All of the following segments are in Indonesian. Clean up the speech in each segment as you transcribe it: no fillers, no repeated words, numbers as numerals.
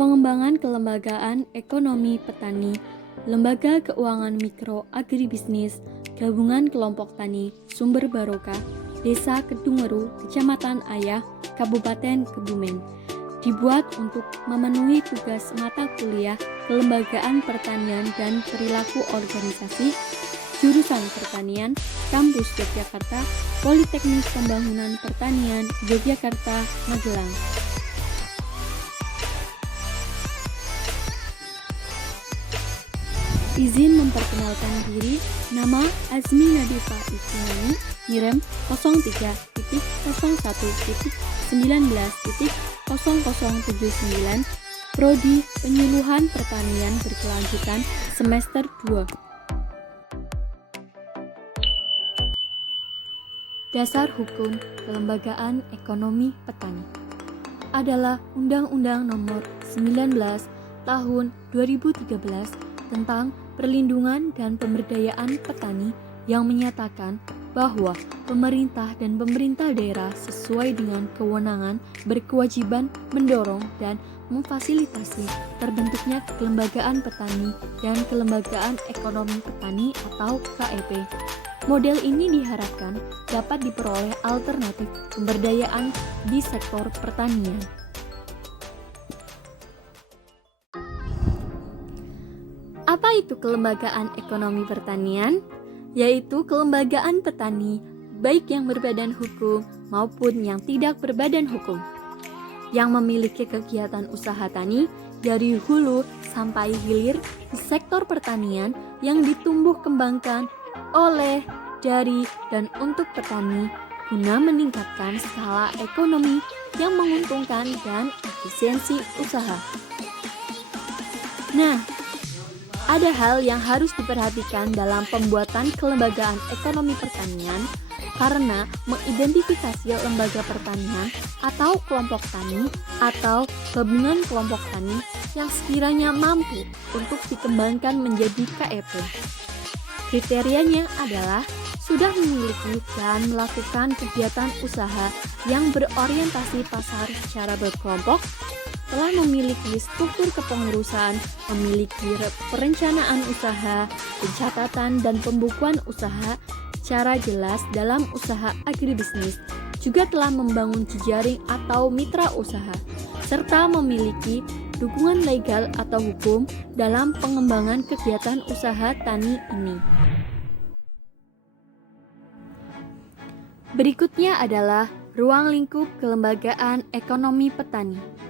Pengembangan kelembagaan ekonomi petani, lembaga keuangan mikro agribisnis, gabungan kelompok tani, sumber barokah, Desa Kedungweru, Kecamatan Ayah, Kabupaten Kebumen, dibuat untuk memenuhi tugas mata kuliah kelembagaan pertanian dan perilaku organisasi, jurusan pertanian, kampus Yogyakarta, Politeknik Pembangunan Pertanian, Yogyakarta, Magelang. Izin memperkenalkan diri, nama Azmi Nadifa Ismani, NIREM 03.01.19.0079, Prodi Penyuluhan Pertanian Berkelanjutan Semester 2. Dasar Hukum Kelembagaan Ekonomi Petani adalah Undang-Undang Nomor 19 Tahun 2013 tentang perlindungan dan pemberdayaan petani yang menyatakan bahwa pemerintah dan pemerintah daerah sesuai dengan kewenangan berkewajiban mendorong dan memfasilitasi terbentuknya kelembagaan petani dan kelembagaan ekonomi petani atau KEP. Model ini diharapkan dapat diperoleh alternatif pemberdayaan di sektor pertanian. Apa itu kelembagaan ekonomi pertanian? Yaitu kelembagaan petani, baik yang berbadan hukum maupun yang tidak berbadan hukum, yang memiliki kegiatan usaha tani dari hulu sampai hilir di sektor pertanian yang ditumbuh kembangkan oleh, dari, dan untuk petani guna meningkatkan skala ekonomi yang menguntungkan dan efisiensi usaha. Nah, ada hal yang harus diperhatikan dalam pembuatan kelembagaan ekonomi pertanian karena mengidentifikasi lembaga pertanian atau kelompok tani atau gabungan kelompok tani yang sekiranya mampu untuk dikembangkan menjadi KEP. Kriterianya adalah sudah memiliki dan melakukan kegiatan usaha yang berorientasi pasar secara berkelompok, telah memiliki struktur kepengurusan, memiliki perencanaan usaha, pencatatan dan pembukuan usaha secara jelas dalam usaha agribisnis, juga telah membangun jejaring atau mitra usaha, serta memiliki dukungan legal atau hukum dalam pengembangan kegiatan usaha tani ini. Berikutnya adalah ruang lingkup kelembagaan ekonomi petani.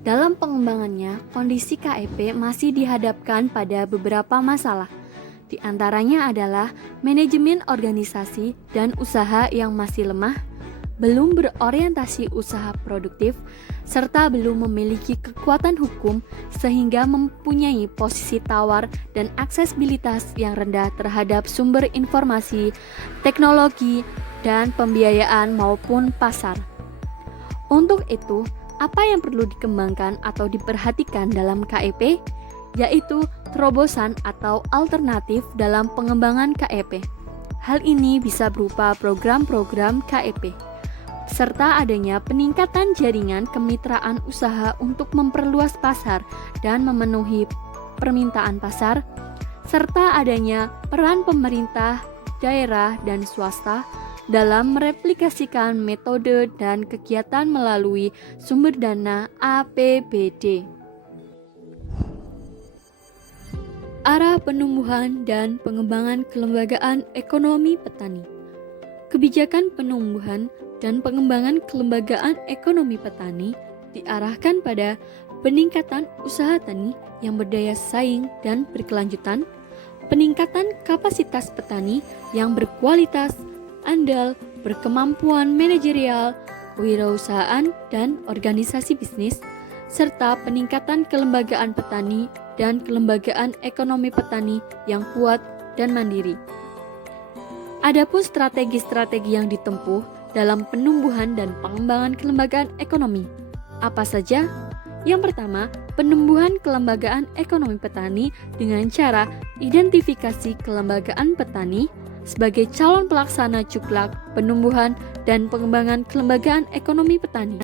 Dalam pengembangannya, kondisi KEP masih dihadapkan pada beberapa masalah. Di antaranya adalah manajemen organisasi dan usaha yang masih lemah, belum berorientasi usaha produktif, serta belum memiliki kekuatan hukum sehingga mempunyai posisi tawar dan aksesibilitas yang rendah terhadap sumber informasi, teknologi, dan pembiayaan maupun pasar. Untuk itu, apa yang perlu dikembangkan atau diperhatikan dalam KEP, yaitu terobosan atau alternatif dalam pengembangan KEP. Hal ini bisa berupa program-program KEP, serta adanya peningkatan jaringan kemitraan usaha untuk memperluas pasar dan memenuhi permintaan pasar, serta adanya peran pemerintah, daerah, dan swasta dalam mereplikasikan metode dan kegiatan melalui sumber dana APBD. Arah penumbuhan dan pengembangan kelembagaan ekonomi petani. Kebijakan penumbuhan dan pengembangan kelembagaan ekonomi petani diarahkan pada peningkatan usaha tani yang berdaya saing dan berkelanjutan, peningkatan kapasitas petani yang berkualitas, andal, berkemampuan manajerial, kewirausahaan, dan organisasi bisnis, serta peningkatan kelembagaan petani dan kelembagaan ekonomi petani yang kuat dan mandiri. Adapun strategi-strategi yang ditempuh dalam penumbuhan dan pengembangan kelembagaan ekonomi, apa saja? Yang pertama, penumbuhan kelembagaan ekonomi petani dengan cara identifikasi kelembagaan petani sebagai calon pelaksana cuklak penumbuhan dan pengembangan kelembagaan ekonomi petani.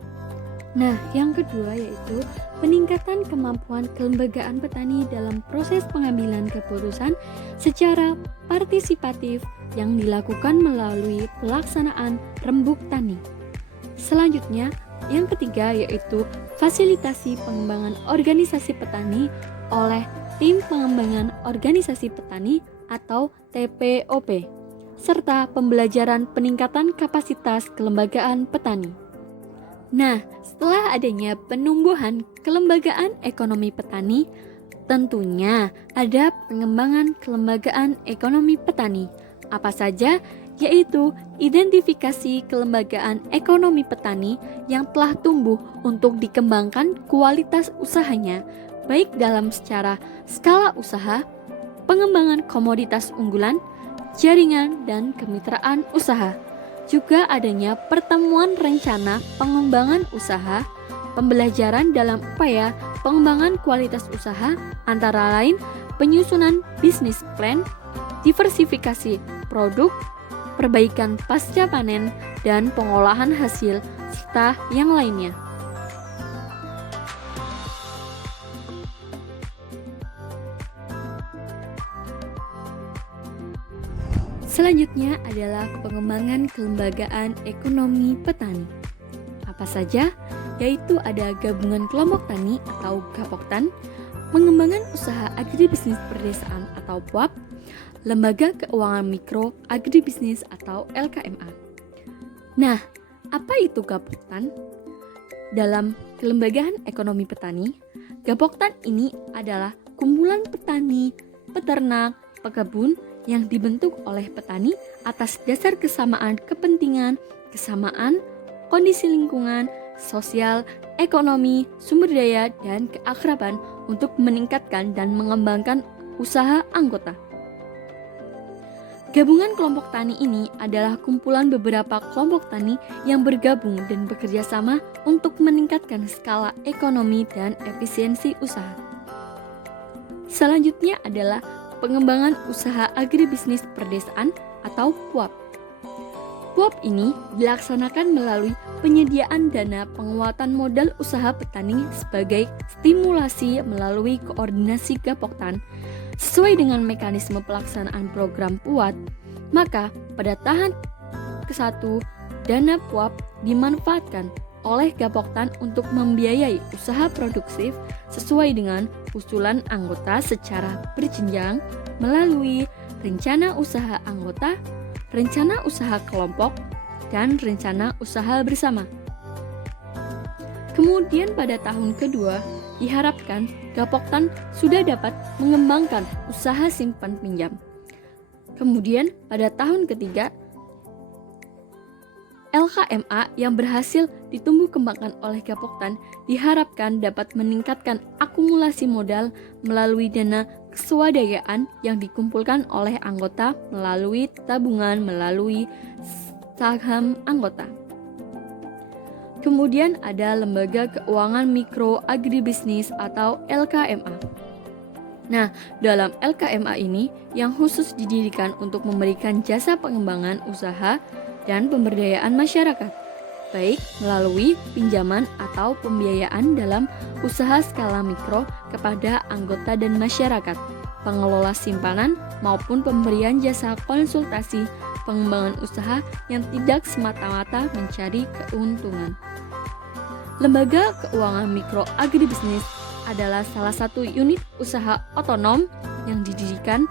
Nah, yang kedua yaitu peningkatan kemampuan kelembagaan petani dalam proses pengambilan keputusan secara partisipatif yang dilakukan melalui pelaksanaan rembuk tani. Selanjutnya, yang ketiga yaitu fasilitasi pengembangan organisasi petani oleh Tim Pengembangan Organisasi Petani atau TPOP, serta pembelajaran peningkatan kapasitas kelembagaan petani. Nah, setelah adanya penumbuhan kelembagaan ekonomi petani, tentunya ada pengembangan kelembagaan ekonomi petani. Apa saja? Yaitu identifikasi kelembagaan ekonomi petani yang telah tumbuh untuk dikembangkan kualitas usahanya, baik dalam secara skala usaha, pengembangan komoditas unggulan, jaringan, dan kemitraan usaha. Juga adanya pertemuan rencana pengembangan usaha, pembelajaran dalam upaya pengembangan kualitas usaha, antara lain penyusunan bisnis plan, diversifikasi produk, perbaikan pasca panen, dan pengolahan hasil, serta yang lainnya. Selanjutnya adalah pengembangan kelembagaan ekonomi petani. Apa saja? Yaitu ada gabungan kelompok tani atau Gapoktan, pengembangan usaha agribisnis perdesaan atau PUAP, lembaga keuangan mikro agribisnis atau LKMA. Nah, apa itu Gapoktan? Dalam kelembagaan ekonomi petani, Gapoktan ini adalah kumpulan petani, peternak, pekebun yang dibentuk oleh petani atas dasar kesamaan kepentingan, kesamaan kondisi lingkungan, sosial, ekonomi, sumber daya, dan keakraban untuk meningkatkan dan mengembangkan usaha anggota. Gabungan kelompok tani ini adalah kumpulan beberapa kelompok tani yang bergabung dan bekerja sama untuk meningkatkan skala ekonomi dan efisiensi usaha. Selanjutnya adalah pengembangan usaha agribisnis perdesaan atau PUAP. PUAP ini dilaksanakan melalui penyediaan dana penguatan modal usaha petani sebagai stimulasi melalui koordinasi Gapoktan sesuai dengan mekanisme pelaksanaan program PUAP. Maka pada tahap ke-1 dana PUAP dimanfaatkan oleh Gapoktan untuk membiayai usaha produktif sesuai dengan usulan anggota secara berjenjang melalui rencana usaha anggota, rencana usaha kelompok, dan rencana usaha bersama. Kemudian pada tahun kedua, diharapkan Gapoktan sudah dapat mengembangkan usaha simpan pinjam. Kemudian pada tahun ketiga, LKMA yang berhasil ditumbuh kembangkan oleh Gapoktan diharapkan dapat meningkatkan akumulasi modal melalui dana keswadayaan yang dikumpulkan oleh anggota melalui tabungan melalui saham anggota. Kemudian ada Lembaga Keuangan Mikro Agribisnis atau LKMA. Nah, dalam LKMA ini yang khusus didirikan untuk memberikan jasa pengembangan usaha dan pemberdayaan masyarakat, baik melalui pinjaman atau pembiayaan dalam usaha skala mikro kepada anggota dan masyarakat, pengelola simpanan maupun pemberian jasa konsultasi pengembangan usaha yang tidak semata-mata mencari keuntungan. Lembaga Keuangan Mikro Agribisnis adalah salah satu unit usaha otonom yang didirikan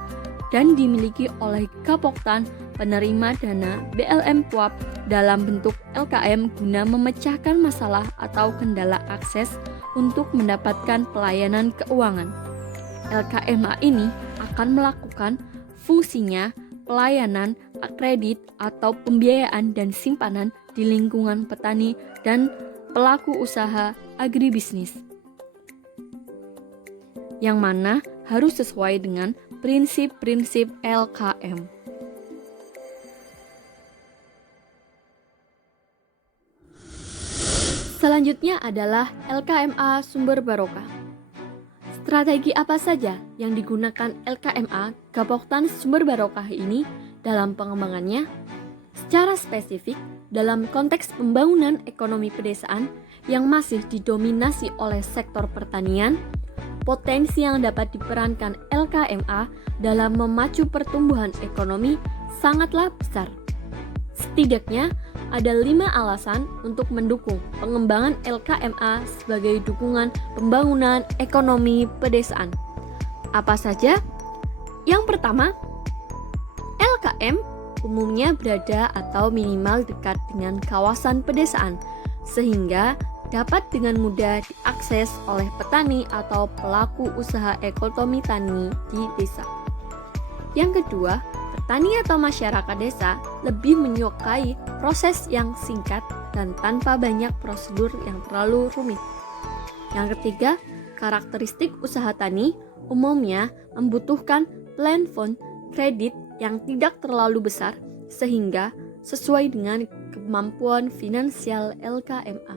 dan dimiliki oleh Gapoktan penerima dana BLM PUAP dalam bentuk LKM guna memecahkan masalah atau kendala akses untuk mendapatkan pelayanan keuangan. LKMA ini akan melakukan fungsinya pelayanan kredit atau pembiayaan dan simpanan di lingkungan petani dan pelaku usaha agribisnis, yang mana harus sesuai dengan prinsip-prinsip LKM. Selanjutnya adalah LKMA Sumber Barokah. Strategi apa saja yang digunakan LKMA Gapoktan Sumber Barokah ini dalam pengembangannya? Secara spesifik, dalam konteks pembangunan ekonomi pedesaan, yang masih didominasi oleh sektor pertanian, potensi yang dapat diperankan LKMA dalam memacu pertumbuhan ekonomi sangatlah besar. Setidaknya ada 5 alasan untuk mendukung pengembangan LKMA sebagai dukungan pembangunan ekonomi pedesaan. Apa saja? Yang pertama, LKM umumnya berada atau minimal dekat dengan kawasan pedesaan, sehingga dapat dengan mudah diakses oleh petani atau pelaku usaha ekonomi tani di desa. Yang kedua, petani atau masyarakat desa lebih menyukai proses yang singkat dan tanpa banyak prosedur yang terlalu rumit. Yang ketiga, karakteristik usaha tani umumnya membutuhkan plafon kredit yang tidak terlalu besar sehingga sesuai dengan kemampuan finansial LKMA.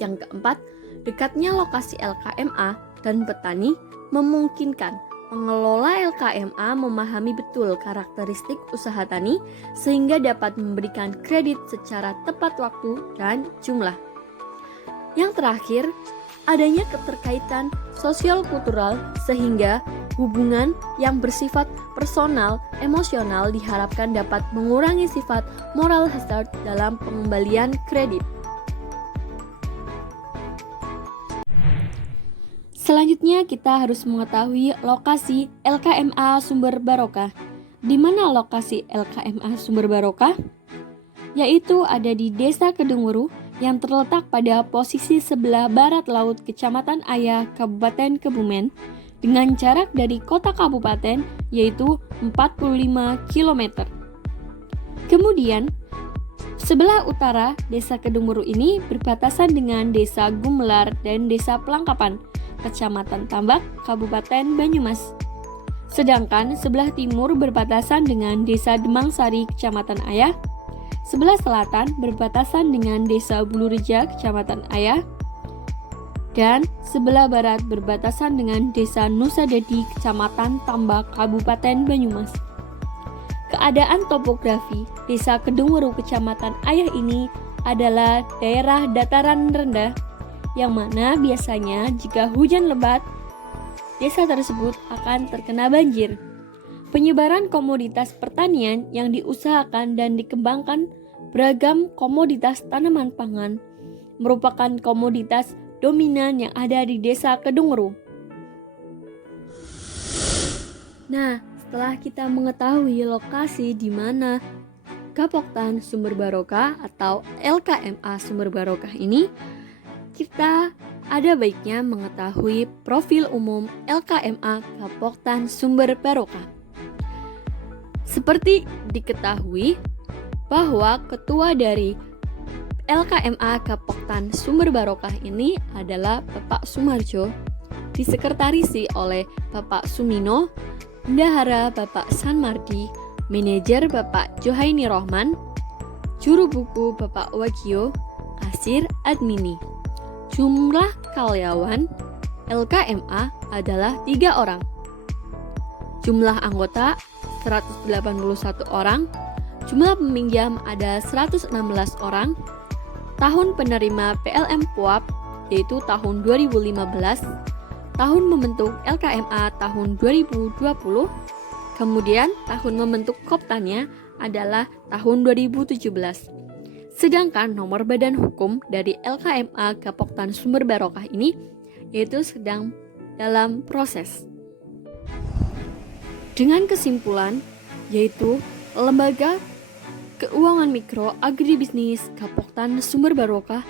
Yang keempat, dekatnya lokasi LKMA dan petani memungkinkan pengelola LKMA memahami betul karakteristik usaha tani sehingga dapat memberikan kredit secara tepat waktu dan jumlah. Yang terakhir, adanya keterkaitan sosial kultural sehingga hubungan yang bersifat personal, emosional diharapkan dapat mengurangi sifat moral hazard dalam pengembalian kredit. Selanjutnya kita harus mengetahui lokasi LKMA Sumber Barokah. Di mana lokasi LKMA Sumber Barokah? Yaitu ada di Desa Kedunguru yang terletak pada posisi sebelah barat laut Kecamatan Ayah, Kabupaten Kebumen dengan jarak dari kota kabupaten yaitu 45 km. Kemudian, sebelah utara Desa Kedunguru ini berbatasan dengan Desa Gumelar dan Desa Pelangkapan, Kecamatan Tambak, Kabupaten Banyumas. Sedangkan sebelah timur berbatasan dengan Desa Demangsari, Kecamatan Ayah. Sebelah selatan berbatasan dengan Desa Bulureja, Kecamatan Ayah. Dan sebelah barat berbatasan dengan Desa Nusadadi, Kecamatan Tambak, Kabupaten Banyumas. Keadaan topografi Desa Kedunguru, Kecamatan Ayah ini adalah daerah dataran rendah yang mana biasanya jika hujan lebat, desa tersebut akan terkena banjir. Penyebaran komoditas pertanian yang diusahakan dan dikembangkan beragam komoditas tanaman pangan merupakan komoditas dominan yang ada di Desa Kedunguru. Nah, setelah kita mengetahui lokasi di mana Gapoktan Sumber Barokah atau LKMA Sumber Barokah ini, kita ada baiknya mengetahui profil umum LKMA Gapoktan Sumber Barokah. Seperti diketahui bahwa ketua dari LKMA Gapoktan Sumber Barokah ini adalah Bapak Sumarjo, disekretarisi oleh Bapak Sumino, bendahara Bapak Sanmardi, manajer Bapak Johaini Rohman, juru buku Bapak Wagio, kasir admini. Jumlah karyawan LKMA adalah 3 orang. Jumlah anggota 181 orang. Jumlah peminjam ada 116 orang. Tahun penerima PLM PUAP yaitu tahun 2015. Tahun membentuk LKMA tahun 2020. Kemudian tahun membentuk Koptannya adalah tahun 2017. Sedangkan nomor badan hukum dari LKMA Gapoktan Sumber Barokah ini yaitu sedang dalam proses. Dengan kesimpulan yaitu Lembaga Keuangan Mikro Agribisnis Gapoktan Sumber Barokah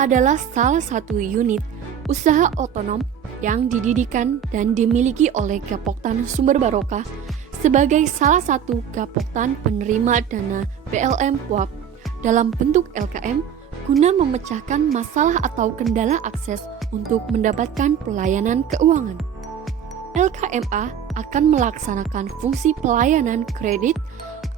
adalah salah satu unit usaha otonom yang didirikan dan dimiliki oleh Gapoktan Sumber Barokah sebagai salah satu Gapoktan penerima dana PLM PUAP dalam bentuk LKM guna memecahkan masalah atau kendala akses untuk mendapatkan pelayanan keuangan. LKMA akan melaksanakan fungsi pelayanan kredit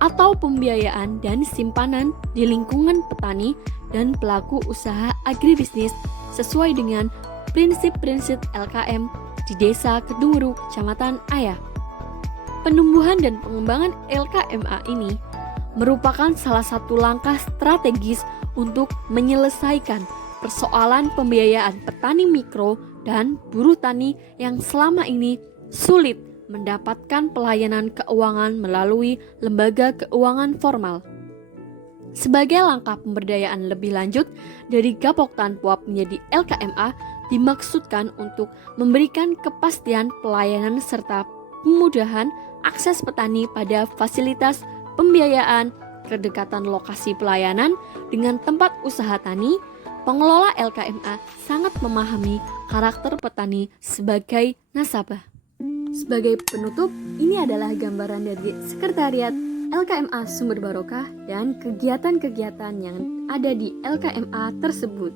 atau pembiayaan dan simpanan di lingkungan petani dan pelaku usaha agribisnis sesuai dengan prinsip-prinsip LKM di Desa Kedunguru, Kecamatan Ayah. Penumbuhan dan pengembangan LKMA ini merupakan salah satu langkah strategis untuk menyelesaikan persoalan pembiayaan petani mikro dan buruh tani yang selama ini sulit mendapatkan pelayanan keuangan melalui lembaga keuangan formal. Sebagai langkah pemberdayaan lebih lanjut dari Gapoktan Puap menjadi LKMA dimaksudkan untuk memberikan kepastian pelayanan serta kemudahan akses petani pada fasilitas pembiayaan, kedekatan lokasi pelayanan dengan tempat usaha tani. Pengelola LKMA sangat memahami karakter petani sebagai nasabah. Sebagai penutup, ini adalah gambaran dari Sekretariat LKMA Sumber Barokah dan kegiatan-kegiatan yang ada di LKMA tersebut.